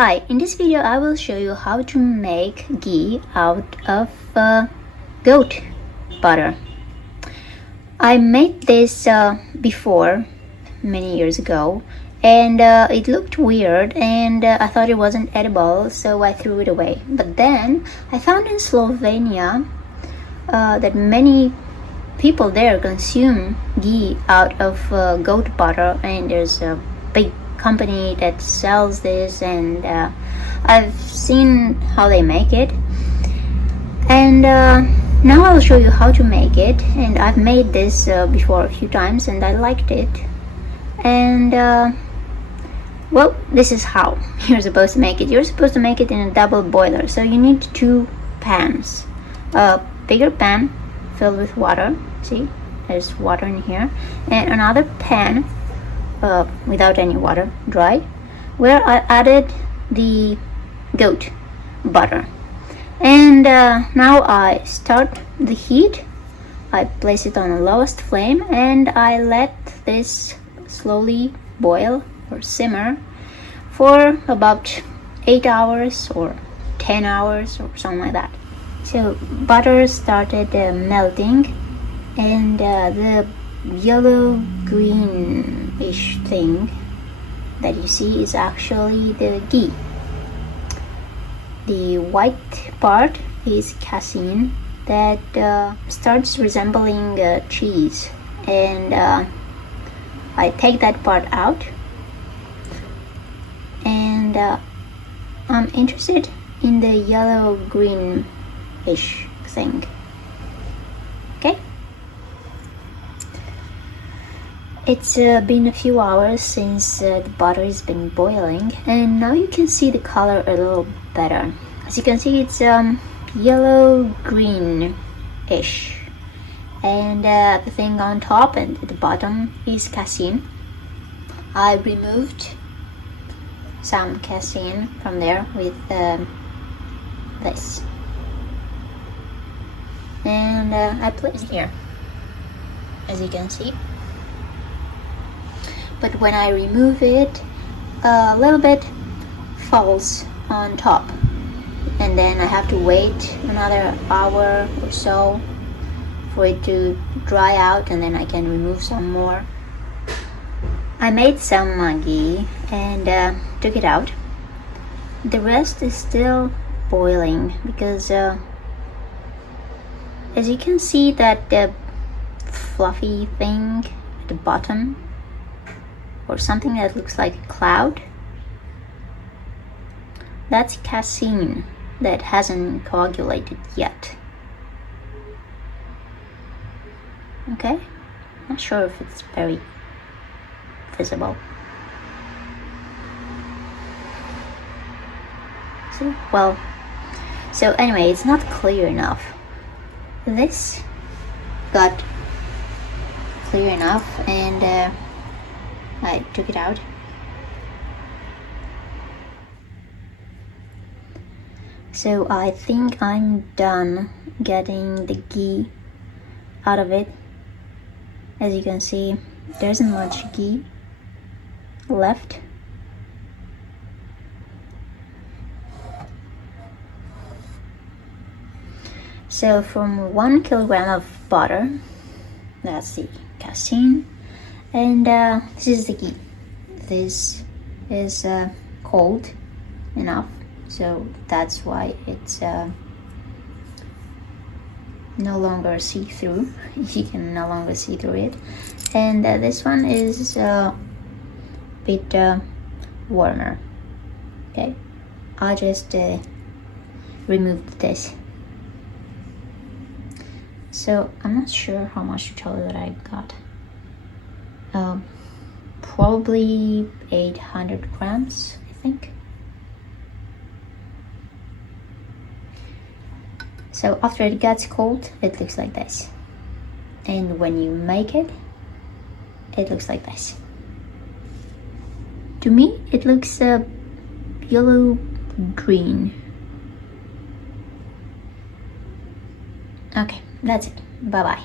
Hi, in this video I will show you how to make ghee out of goat butter. I made this before, many years ago, and it looked weird and I thought it wasn't edible, so I threw it away. But then I found in Slovenia that many people there consume ghee out of goat butter, and there's a big company that sells this, and I've seen how they make it, and now I'll show you how to make it. And I've made this before a few times and I liked it, and well, this is how you're supposed to make it. You're supposed to make it in a double boiler, so you need two pans. A bigger pan filled with water, see, there's water in here, and another pan without any water, dry, where I added the goat butter. And now I start the heat. I place it on the lowest flame and I let this slowly boil or simmer for about 8 hours or 10 hours or something like that. So butter started melting, and the yellow greenish thing that you see is actually the ghee. The white part is casein that starts resembling cheese, and I take that part out, and I'm interested in the yellow greenish thing. Okay. It's been a few hours since the butter has been boiling, and now you can see the color a little better. As you can see, it's yellow greenish, and the thing on top and at the bottom is casein. I removed some casein from there with this, and I put it here, as you can see. But when I remove it, a little bit falls on top, and then I have to wait another hour or so for it to dry out, and then I can remove some more. I made some ghee and took it out. The rest is still boiling because as you can see, that fluffy thing at the bottom, or something that looks like a cloud, that's casein that hasn't coagulated yet. Okay, not sure if it's very visible. See? Well, so anyway, it's not clear enough. This got clear enough, and I took it out. So I think I'm done getting the ghee out of it. As you can see, there isn't much ghee left. So from 1 kilogram of butter, that's the casein, and this is the ghee. This is cold enough, so that's why it's no longer see-through. You can no longer see through it. And this one is a bit warmer. Okay, I'll just remove this. So I'm not sure how much total that I got. Probably 800 grams, I think. So after it gets cold, it looks like this, and when you make it, it looks like this. To me, it looks yellow green. Okay, that's it. Bye bye.